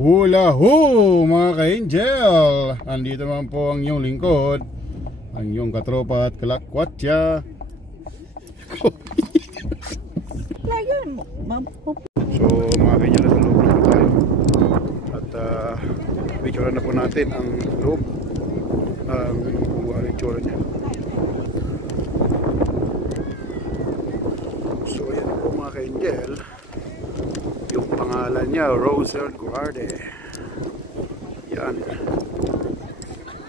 Hula ho mga ka-angel! Andito naman po ang iyong lingkod, ang iyong katropa at kalakwatya. So mga ka-angel, nasa loob na po tayo. At picture na po natin ang loob, ang buwan ng itsura niya. So yan po mga ka-angel, yung pangalan niya, Rosal Guarde. Yan.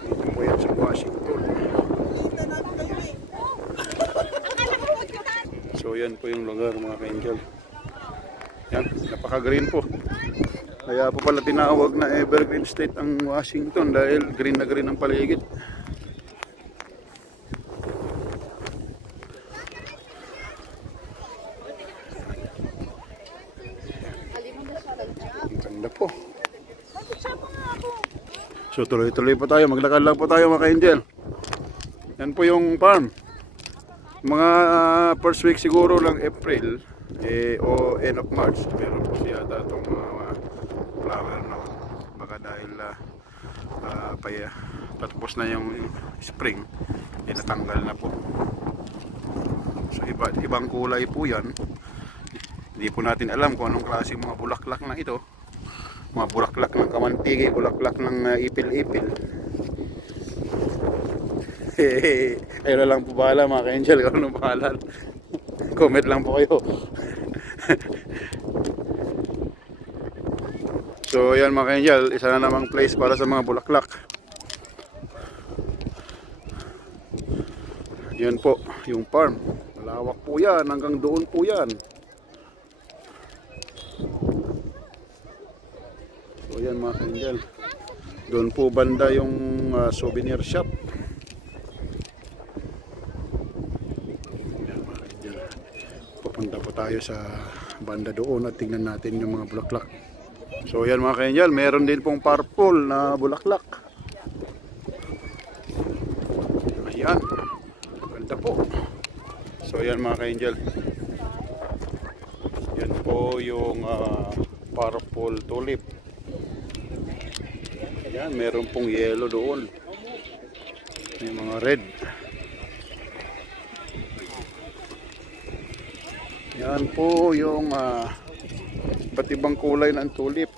Dito po yan sa Washington. So yan po yung lugar mga ka-angel. Yan, napaka-green po. Kaya po pala tinawag na Evergreen State ang Washington dahil green na green ang paligid. Ganda po. So tuloy-tuloy po tayo, maglakad lang po tayo mga ka-angel. Yan po yung farm. Mga first week siguro lang April o end of March, meron po siya datong mga flower na baka dahil patapos na yung spring, natanggal na po. So ibang kulay po yan. Hindi po natin alam kung anong klase mga bulaklak na ito. Mga bulaklak ng kamantigi, bulaklak ng ipil-ipil. Kayo na lang po bahala mga ka-angel, kung anong bahala. Comment lang po kayo. So yan mga ka-angel, isa na namang place para sa mga bulaklak. Yan po, yung farm. Malawak po yan, hanggang doon po yan. So yan mga ka-angel, doon po banda yung souvenir shop. Yan mga ka-angel, pupunta po tayo sa banda doon at tingnan natin yung mga bulaklak. So yan mga ka-angel, meron din pong purple na bulaklak. Ayan, ganda po. So yan mga ka-angel, yan po yung purple tulip. Yan, meron pong yellow doon. May mga red. Yan po yung iba't ibang kulay ng tulip.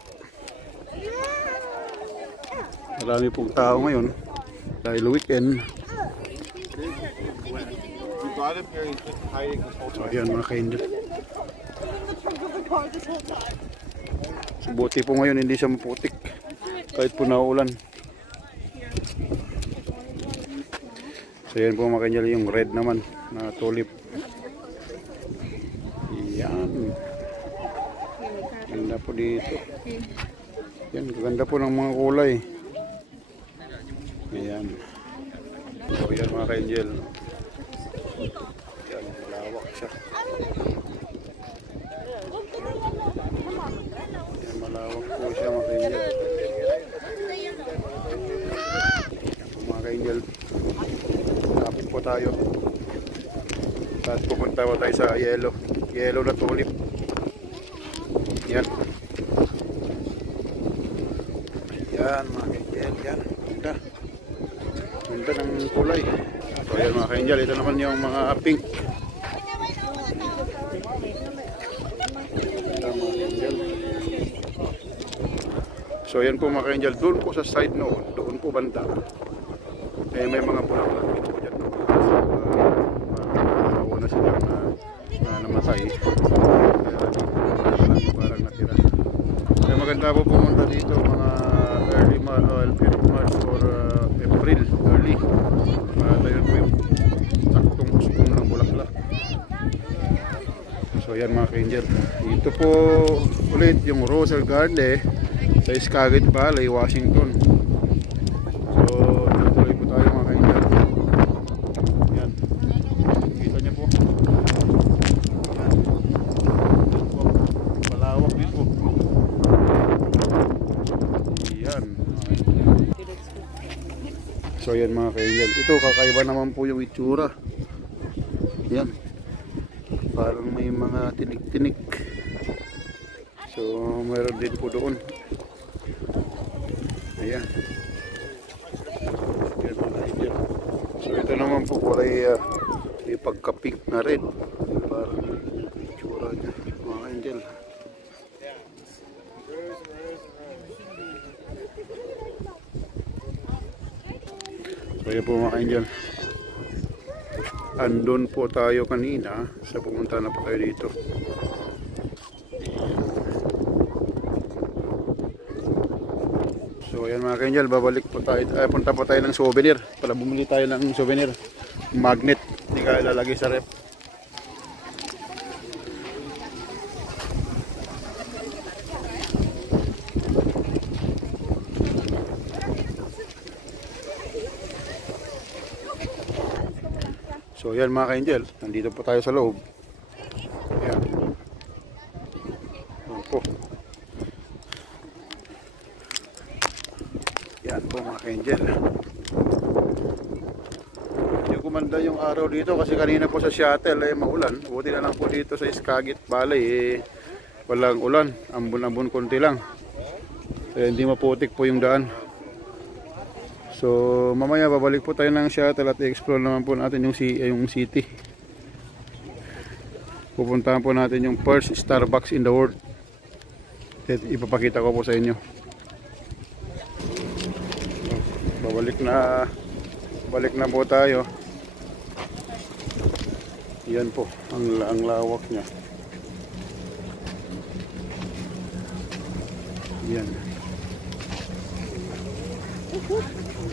Marami pong tao ngayon dahil weekend. So yan mga ka-angel. So, buti po ngayon hindi siya maputik kahit po naulan. So yan po mga ka-angel, yung red naman na tulip. Yan, ganda po dito. Yan, ganda po ng mga kulay. Ayan. So yan mga ka-angel, yan, malawak siya. Yan, malawak po siya mga ka-angel. Mga ka-angel, lapit po tayo at pupunta po tayo sa yellow na tulip. Yan, yan mga ka-angel, yan, ganda ng kulay. So yan mga ka-angel, ito naman yung mga pink. So yan po mga ka-angel, doon po sa side noon, doon po banda, may mga bulaklak dito po dyan. Una silang namatay. Kaya parang natira. Kaya maganda po pumunta dito mga early March or April, early. Tayo po yung saktong usbong ng bulaklak. So yan mga ka-angel, dito po ulit yung Rosal Guarde sa Skagit Valley, Washington. So tuloy po tayo mga ka-angel. Yan, kita niyo po. Yan po, malawak dito. Yan. So yan mga ka-angel, ito kakaiba naman po yung itsura. Yan, parang may mga tinik-tinik. So mayroon din po doon Ayan. Ayan, mga angel. So ito naman po kulay may pagka-pink na red. Parang itsura niya, mga angel. So ayan po mga angel. Andun po tayo kanina sa pumunta na po tayo dito. So ayan mga angel, babalik po tayo, punta po tayo ng souvenir para bumili tayo ng souvenir magnet, hindi kaya lalagay sa rep. So yan mga ka-angel, nandito po tayo sa loob. Ayan. Ayan po. Yan po mga ka-angel. Hindi kumanda yung araw dito kasi kanina po sa shuttle maulan. Buti na lang po dito sa Skagit Valley walang ulan. Ambon-ambon konti lang. Hindi maputik po yung daan. So mamaya babalik po tayo ng shuttle at i-explore naman po natin yung city. Pupuntahan po natin yung first Starbucks in the world. At ipapakita ko po sa inyo. Balik na po tayo. Yan po ang lawak niya. Yan.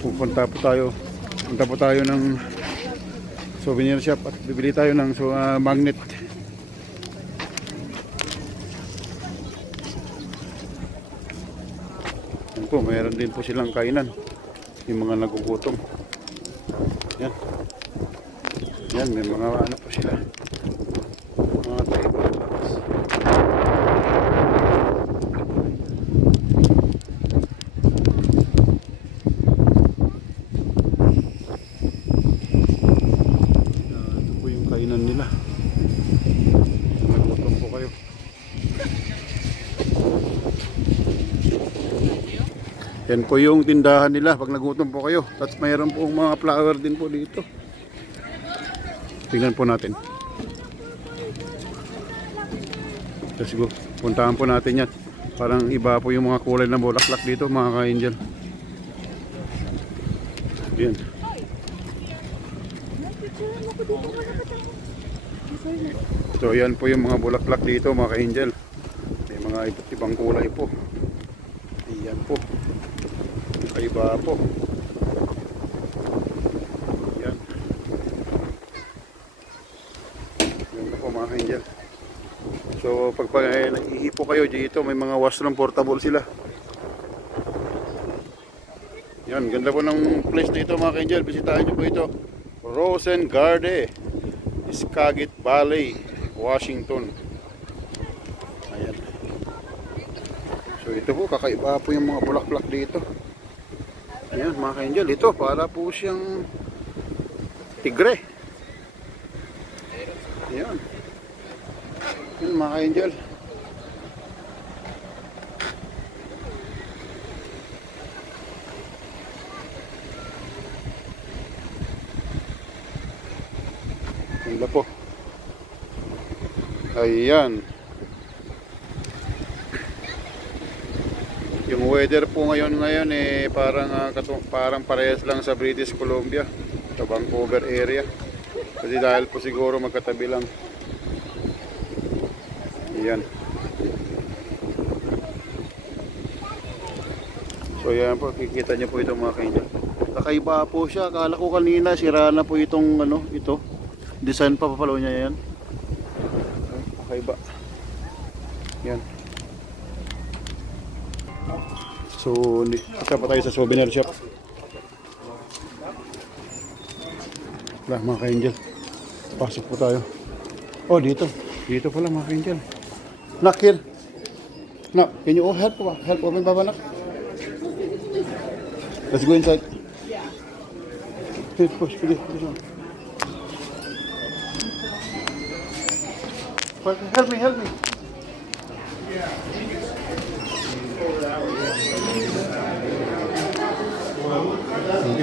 Punta po tayo ng souvenir shop at bibili tayo ng magnet. Yan po, mayroon din po silang kainan yung mga nagugutom. Yan. Yan, may mga ano po sila, mga table box. Nila. Nagutom po kayo. Yan po yung tindahan nila pag nagutom po kayo. At mayroon po mga flower din po dito. Tingnan po natin. Let's go. Puntahan po natin yan. Parang iba po yung mga kulay ng bulaklak dito mga ka-angel. Yan. So yan po yung mga bulaklak dito mga ka-angel. May mga iba't ibang kulay po. Ayan po. Kaiba po. Yan. Yan po mga ka-angel. So pag nag-ihipo kayo dito, may mga washroom portable sila. Yan, ganda po ng place dito mga ka-angel. Bisitahin nyo po ito. Rosen Garden, Skagit Valley, Washington. Ayan. So ito po, kakaiba po yung mga bulaklak dito. Ayan mga ka-angel, ito para po siyang tigre. Ayan. Ayan mga ka-angel. Ganda po. Ayan. Yung weather po ngayon parang parehas lang sa British Columbia, sa Vancouver area. Kasi dahil po siguro magkatabi lang. Ayan. So yan po, kikita niyo po ito mga ka-angel. Kakaiba po siya. Akala ko kanina sira na po itong ito. Design pa papalo niya yan. Kakaiba. Yan. So, isa pa tayo sa souvenir shop. Wala mga ka-angel. Pasok po tayo. Oh, dito. Dito pala mga ka-angel. Nak, here. Nak, can you help open Baba, Nak? Let's go inside. Here, push, please. Help me.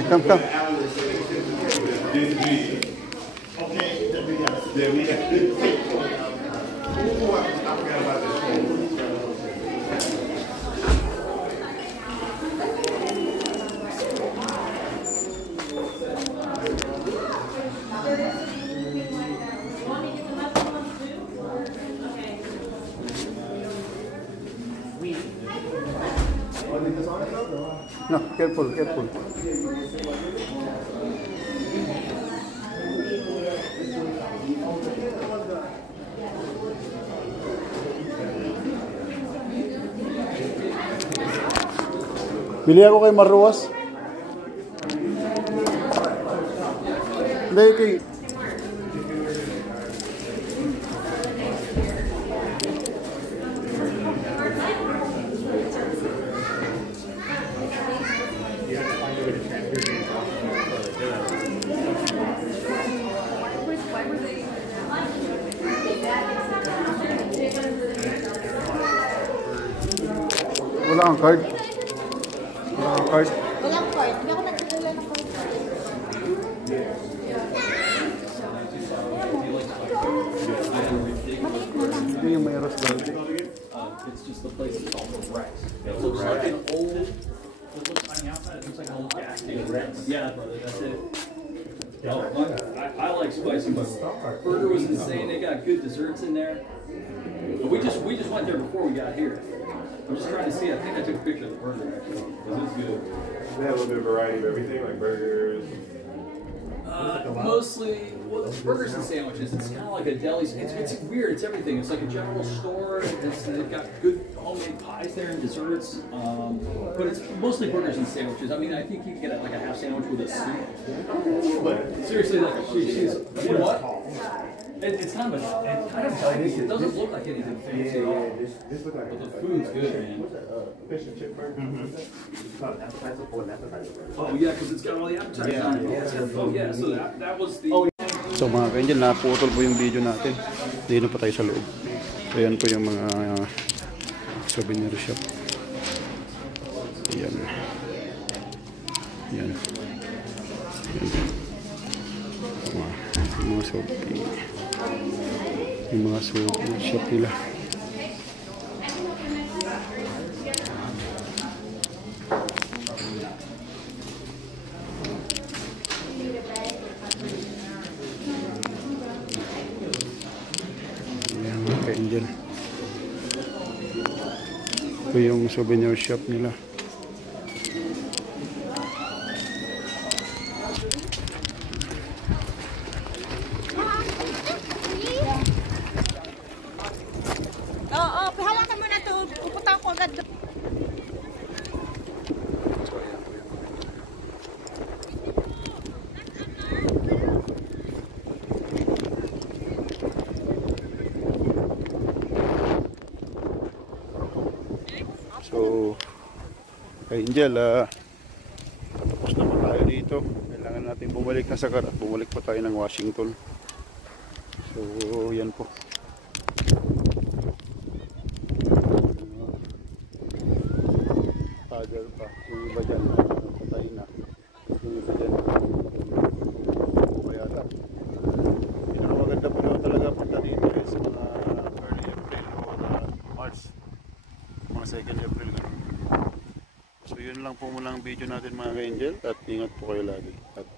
Come, come. No, careful, careful. Bili ako kay Maruas. Hindi, kay... Wala kang card? Wala kang card? Walang card. Hindi ako nagdadala ng card. Maliit mo lang. Ito yung mayroon sa dati. It's just the place is called the Rex. It looks like an old. It looks on the outside. It looks like an old gas station. Rex. Yeah, brother, that's it. Oh, I like spicy, but burger was insane. They got good desserts in there. But we just went there before we got here. I'm just trying to see. I think I took a picture of the burger actually because it's good. They have a little bit of variety of everything, like burgers. Mostly, well, the burgers and sandwiches. It's kind of like a deli. It's weird. It's everything. It's like a general store. They've got good homemade pies there and desserts. But it's mostly burgers and sandwiches. I mean, I think you can get like a half sandwich with a soup. But seriously, like she's you know what? It's kind of tiny. It doesn't look like anything fancy at all. This look like But the food's good, man. fish and chip burger. It's not an appetizer or an appetizer. Oh yeah, because it's got all the appetizers on it. Oh yeah, so that was the. So mga ka-angel, naputol po yung video natin. Dito pa tayo sa loob. So yan po yung mga souvenir shop. Yan. Yan. Yan. Yung mga souvenir. Yung mga souvenir shop nila. Angel. Ito yung souvenir shop nila. Oo, pahala ka muna to. Pupunta ako agad. So, kay Angel, tapos naman tayo dito. Kailangan natin bumalik na sa car at bumalik pa tayo ng Washington. So, yan po. Tagal pa. Yung iba dyan, patay na. Yung iba dyan, bumayata. Pinakamaganda po naman talaga punta dito is mga early April or March. Mga 2nd April ganun. So yun lang po muna ang video natin mga ka-angel at ingat po kayo lagi at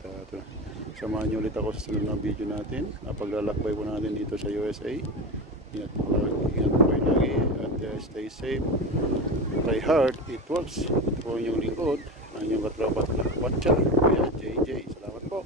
samahan nyo ulit ako sa sunod na video natin na paglalakbay po natin dito sa USA. Ingat po kayo lagi at stay safe, try hard, it works. Ito po yung lingkod ang inyong katrapat na Watcha, Kuya JJ. Salamat po.